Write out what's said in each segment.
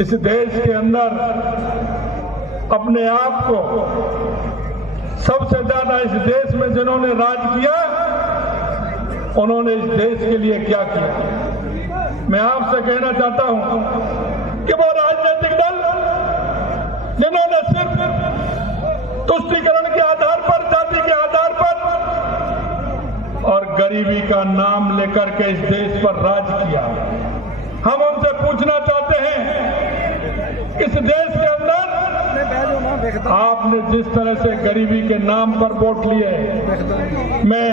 इस देश के अंदर अपने आप को सबसे ज्यादा इस देश में जिन्होंने राज किया, उन्होंने इस देश के लिए क्या किया। मैं आपसे कहना चाहता हूं कि वो राजनीतिक दल जिन्होंने सिर्फ तुष्टीकरण के आधार पर, जाति के आधार पर और गरीबी का नाम लेकर के इस देश पर राज किया, हम उनसे पूछना चाहते हैं, इस देश के अंदर आपने जिस तरह से गरीबी के नाम पर वोट लिए, मैं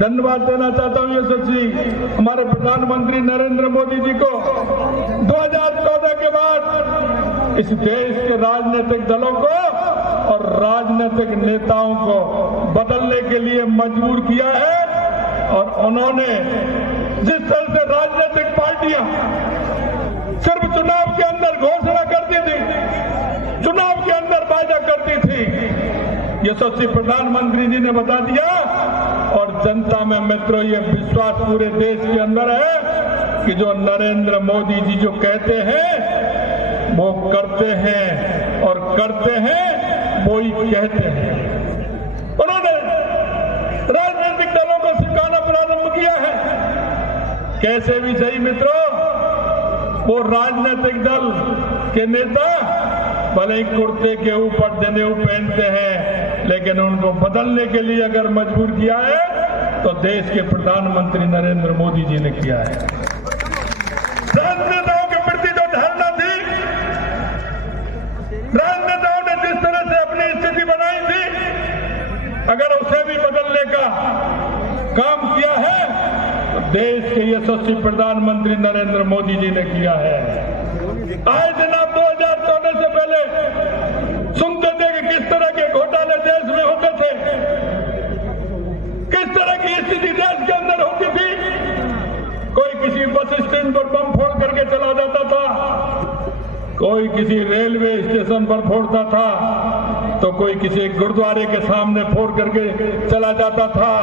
धन्यवाद देना चाहता हूं यशस्वी हमारे प्रधानमंत्री नरेंद्र मोदी जी को 2014 के बाद इस देश के राजनीतिक दलों को और राजनीतिक नेताओं को बदलने के लिए मजबूर किया है। और उन्होंने जिस तरह से राजनीतिक पार्टियां सिर्फ चुनाव के अंदर घोषणा करती थी, चुनाव के अंदर वायदा करती थी, यशस्वी प्रधानमंत्री जी ने बता दिया और जनता में मित्रों ये विश्वास पूरे देश के अंदर है कि जो नरेंद्र मोदी जी जो कहते हैं वो करते हैं और करते हैं वो ही कहते हैं। उन्होंने राजनीतिक दलों को सिखाना प्रारंभ किया है, कैसे भी सही मित्रों, वो राजनीतिक दल के नेता भले ही कुर्ते के ऊपर जनेऊ पहनते हैं, लेकिन उनको बदलने के लिए अगर मजबूर किया है तो देश के प्रधानमंत्री नरेंद्र मोदी जी ने किया है। राजनेताओं के प्रति जो धारणा थी, राजनेताओं ने जिस तरह से अपनी स्थिति बनाई थी, अगर उसे भी बदलने का काम किया है तो देश के यशस्वी प्रधानमंत्री नरेंद्र मोदी जी ने किया है। आए दिन आप 2014 से पहले सुनते थे कि किस तरह के घोटाले देश में होते थे, किस तरह की स्थिति देश के अंदर होती थी। कोई किसी बस स्टैंड पर बम फोड़ करके चला जाता था, कोई किसी रेलवे स्टेशन पर फोड़ता था, तो कोई किसी गुरुद्वारे के सामने फोड़ करके चला जाता था,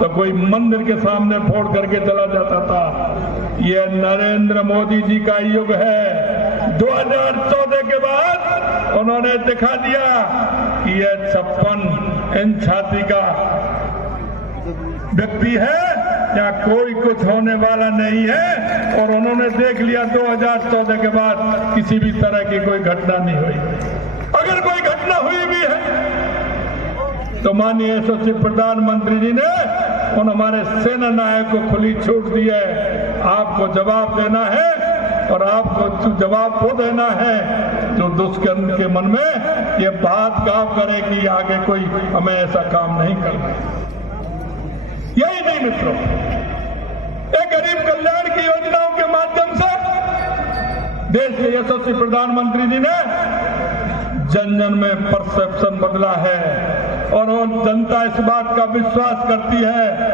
तो कोई मंदिर के सामने फोड़ करके चला जाता था। ये नरेंद्र मोदी जी का युग है। 2014 के बाद उन्होंने दिखा दिया कि यह 56 इंच छाती का व्यक्ति है, या कोई कुछ होने वाला नहीं है। और उन्होंने देख लिया 2014 के बाद किसी भी तरह की कोई घटना नहीं हुई। अगर कोई घटना हुई भी है तो माननीय यशस्वी प्रधानमंत्री जी ने उन हमारे सेना नायक को खुली छूट दी है। आपको जवाब देना है और आपको जवाब वो देना है जो दुष्कर्म के मन में ये बात काम करे कि आगे कोई हमें ऐसा काम नहीं करना। यही नहीं मित्रों, एक गरीब कल्याण की योजनाओं के माध्यम से देश के यशस्वी प्रधानमंत्री जी ने जन जन में परसेप्शन बदला है और जनता इस बात का विश्वास करती है